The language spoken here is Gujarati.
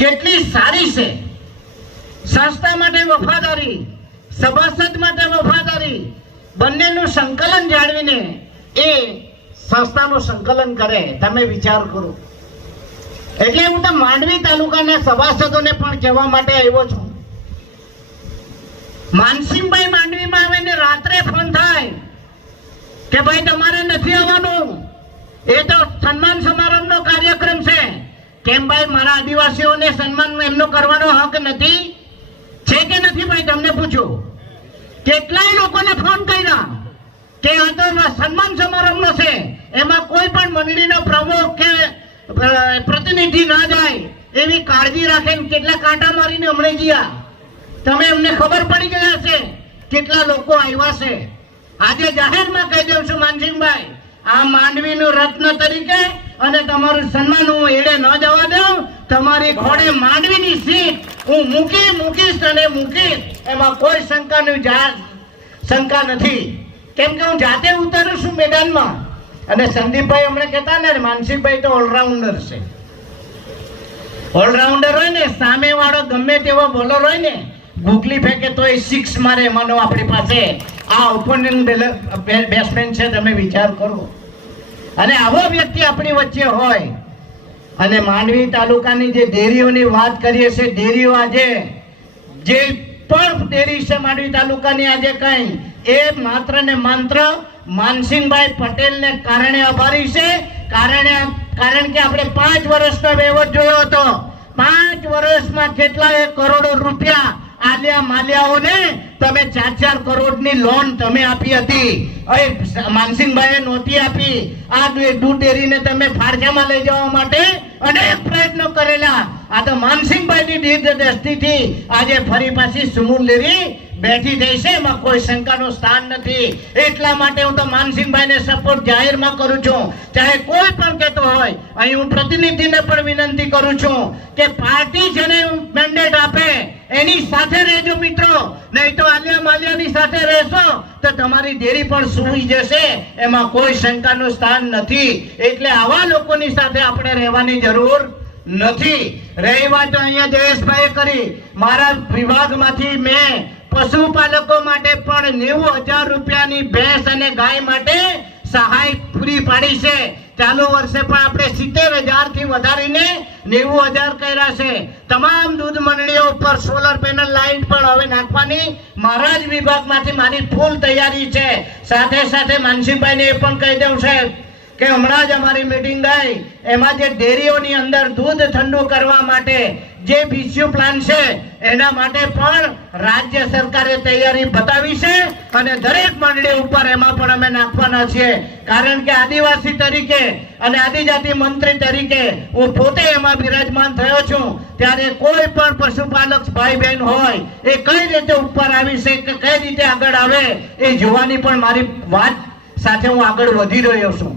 કેટલી સારી છે। સંસ્થા માટે વફાદારી, સભાસદ માટે વફાદારી, બંનેનું સંકલન જાળવીને એ સંસ્થાનું સંકલન કરે। તમે વિચાર કરો। એટલે હું તો માંડવી તાલુકાના સભાસદોને પણ કહેવા માટે આવ્યો છું। માનસિંહભાઈ માંડવીમાં આવે ને રાત્રે ફોન થાય કે ભાઈ તમારે નથી આવવાનું, એ તો સન્માન સમારંભનો કાર્યક્રમ છે। કેમ ભાઈ, મારા આદિવાસીઓને સન્માન એમનો કરવાનો હક નથી? છે કે નથી ભાઈ? તમને પૂછું। કેટલાય લોકોને ફોન કર્યા કે આ તો સન્માન સમારંભનો છે, એમાં કોઈ પણ મંડળીનો પ્રમુખ કે પ્રતિનિધિ ના જાય એવી કાળજી રાખે। કેટલા કાંટા મારીને હમણાં ગયા, તમે એમને ખબર પડી ગયા છે કેટલા લોકો આવ્યા છે। આજે જાહેરમાં કહી દઉં છું માનસિંહભાઈ, આ માંડવીનું રત્ન તરીકે અને તમારું સન્માન હું એડે ન જવા દઉં। તમારી ઘોડે માંડવીની સીટ હું મૂકીશ અને મૂકીશ, એમાં કોઈ શંકા નથી। કેમ કે હું જાતે ઉતરું છું મેદાનમાં। અને સંદીપભાઈ હમણાં કહેતા ને માનસિંહભાઈ તો ઓલરાઉન્ડર છે। ઓલરાઉન્ડર હોય ને, સામે વાળો ગમે તેવો બોલર હોય ને, ગુગલી ફેંકે તો એ સિક્સ મારે, એમાંનો આપણી પાસે આ ઓપોનન્ટ બેટ્સમેન છે। તમે વિચાર કરો। અને આવો વ્યક્તિ આપણી વચ્ચે હોય અને માંડવી તાલુકાની જે ડેરીઓની વાત કરીએ છીએ, ડેરીઓ આજે જે પણ ડેરી છે માંડવી તાલુકાની આજે કઈ એ માત્ર ને માત્ર માનસિંહભાઈ પટેલને કારણે આભારી છે। કારણ કે આપણે 5 વર્ષનો વહીવટ જોયો હતો। 5 વર્ષમાં કેટલાય કરોડો રૂપિયા આલિયા માલિયાઓને તમે 4-4 કરોડની લોન તમે આપી હતી, માનસિંહભાઈએ નહોતી આપી। આ દૂધ ડેરીને તમે ફાળખામાં લઈ જવા માટે અનેક પ્રયત્નો કરેલા। આ તો માનસિંહભાઈની દીર્ઘદ્રષ્ટિથી આજે ફરી પાછી સુમૂલ ડેરી બેઠી થઈ છે, એમાં કોઈ શંકાનું સ્થાન નથી। એટલા માટે હું તો માનસિંહભાઈને સપોર્ટ જાહેરમાં કરું છું, ચાહે કોઈ પણ કહેતો હોય। અહીં હું પ્રતિનિધિને પણ વિનંતી કરું છું કે પાર્ટી જેને મેન્ડેટ આપે એની સાથે રહેજો મિત્રો, નહીં તો આલિયા માલિયાની સાથે રહેશો તો તમારી ડેરી પણ સૂઈ જશે, એમાં કોઈ શંકાનું સ્થાન નથી। એટલે આવા લોકોની સાથે આપણે રહેવાની જરૂર નથી। રહી વાત અહીંયા જયેશભાઈએ કરી, મારા વિભાગમાંથી મેં પશુપાલકો માટે પણ 90,000 રૂપિયાની ભેંસ અને ગાય માટે સહાય પૂરી પાડી છે। ચાલુ વર્ષે પણ આપણે 70,000 થી વધારીને 90,000 કર્યા છે। તમામ દૂધ મંડળીઓ ઉપર સોલર પેનલ લાઈન પણ હવે નાખવાની મારા જ વિભાગમાંથી મારી ફૂલ તૈયારી છે। સાથે સાથે માનસિંહભાઈને એ પણ કહી દઉં સાહેબ કે હમણાં જ અમારી મીટિંગ ગઈ, એમાં જે ડેરીઓની અંદર દૂધ ઠંડુ કરવા માટે જે બીસીયુ પ્લાન છે એના માટે પણ રાજ્ય સરકારે તૈયારી બતાવી છે અને દરેક મંડળી ઉપર એમાં પણ અમે નાખવાના છીએ। કારણ કે આદિવાસી તરીકે અને આદિજાતિ મંત્રી તરીકે હું પોતે એમાં બિરાજમાન થયો છું, ત્યારે કોઈ પણ પશુપાલક ભાઈ બહેન હોય એ કઈ રીતે ઉપર આવી છે કે કઈ રીતે આગળ આવે એ જોવાની પણ મારી વાત સાથે હું આગળ વધી રહ્યો છું।